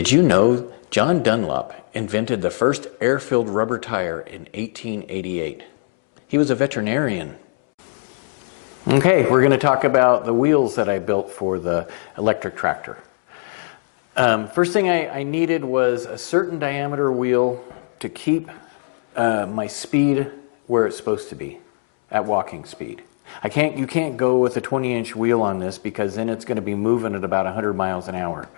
Did you know John Dunlop invented the first air-filled rubber tire in 1888? He was a veterinarian. Okay, we're going to talk about the wheels that I built for the electric tractor. First thing I needed was a certain diameter wheel to keep my speed where it's supposed to be, at walking speed. You can't go with a 20-inch wheel on this because then it's going to be moving at about 100 miles an hour.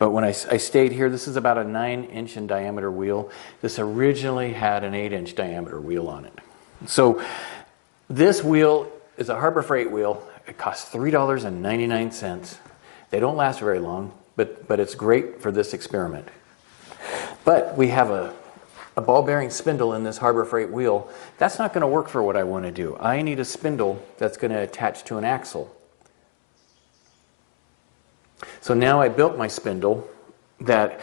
But when I stayed here, this is about a 9-inch in diameter wheel. This originally had an 8-inch diameter wheel on it. So this wheel is a Harbor Freight wheel. It costs $3.99. They don't last very long, but it's great for this experiment. But we have a ball bearing spindle in this Harbor Freight wheel. That's not going to work for what I want to do. I need a spindle that's going to attach to an axle. So now I built my spindle that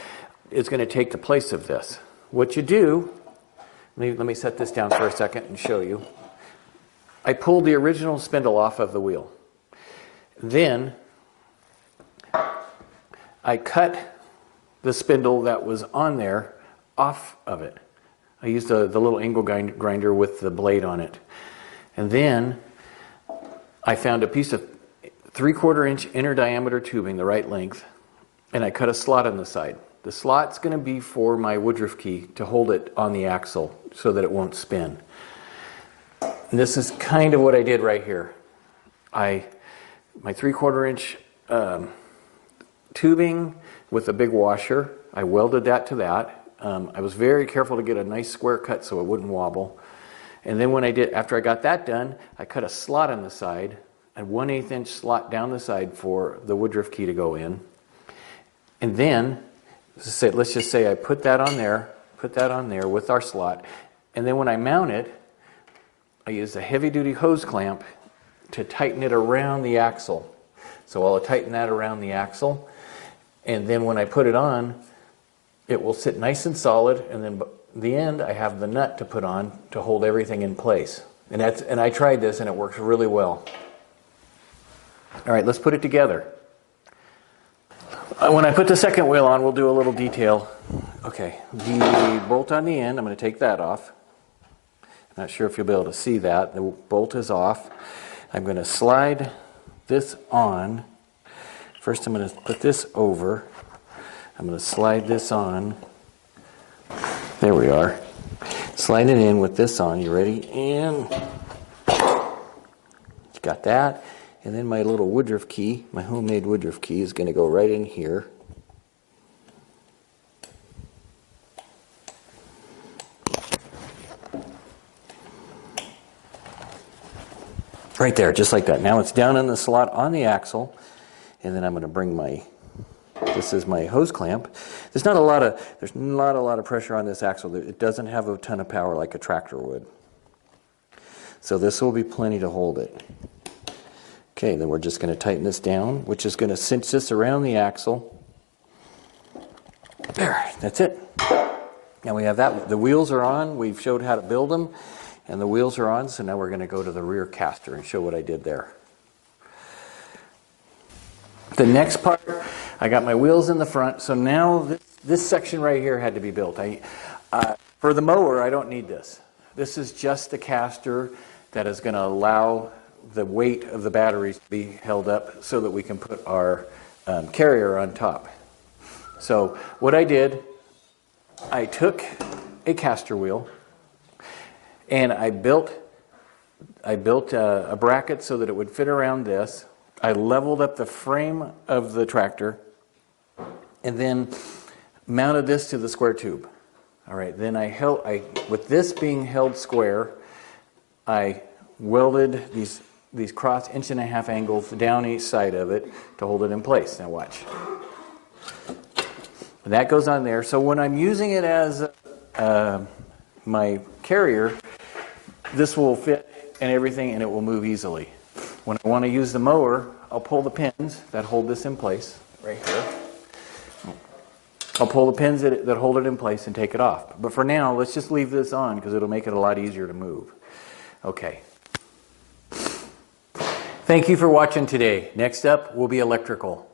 is going to take the place of this. What you do, let me set this down for a second and show you. I pulled the original spindle off of the wheel. Then I cut the spindle that was on there off of it. I used the little angle grinder with the blade on it. And then I found a piece of 3/4 inch inner diameter tubing, the right length, and I cut a slot on the side. The slot's going to be for my woodruff key to hold it on the axle so that it won't spin. And this is kind of what I did right here. My 3/4 inch tubing with a big washer, I welded that to that. I was very careful to get a nice square cut so it wouldn't wobble. And then after I got that done, I cut a slot on the side, a 1/8 inch slot down the side for the woodruff key to go in. And then, let's just say I put that on there with our slot. And then when I mount it, I use a heavy duty hose clamp to tighten it around the axle. So I'll tighten that around the axle. And then when I put it on, it will sit nice and solid. And then at the end, I have the nut to put on to hold everything in place. And I tried this and it works really well. All right, let's put it together. When I put the second wheel on, we'll do a little detail. Okay, the bolt on the end, I'm going to take that off. Not sure if you'll be able to see that. The bolt is off. I'm going to slide this on. First, I'm going to put this over. I'm going to slide this on. There we are. Slide it in with this on. You ready? And got that. And then my little woodruff key, my homemade woodruff key, is going to go right in here. Right there, just like that. Now it's down in the slot on the axle, and then I'm going to bring this is my hose clamp. There's not a lot of pressure on this axle. It doesn't have a ton of power like a tractor would. So this will be plenty to hold it. Okay, then we're just going to tighten this down, which is going to cinch this around the axle. There, that's it. Now we have that. The wheels are on. We've showed how to build them, and the wheels are on. So now we're going to go to the rear caster and show what I did there. The next part, I got my wheels in the front. So now this section right here had to be built. For the mower, I don't need this. This is just the caster that is going to allow the weight of the batteries to be held up so that we can put our carrier on top. So what I did, I took a caster wheel and I built a bracket so that it would fit around this. I leveled up the frame of the tractor and then mounted this to the square tube. All right, then with this being held square, I welded these cross 1.5 inch angles down each side of it to hold it in place. Now watch. And that goes on there. So when I'm using it as my carrier, this will fit and everything, and it will move easily. When I want to use the mower, I'll pull the pins that hold this in place right here. I'll pull the pins that hold it in place and take it off. But for now, let's just leave this on because it'll make it a lot easier to move. Okay. Thank you for watching today. Next up will be electrical.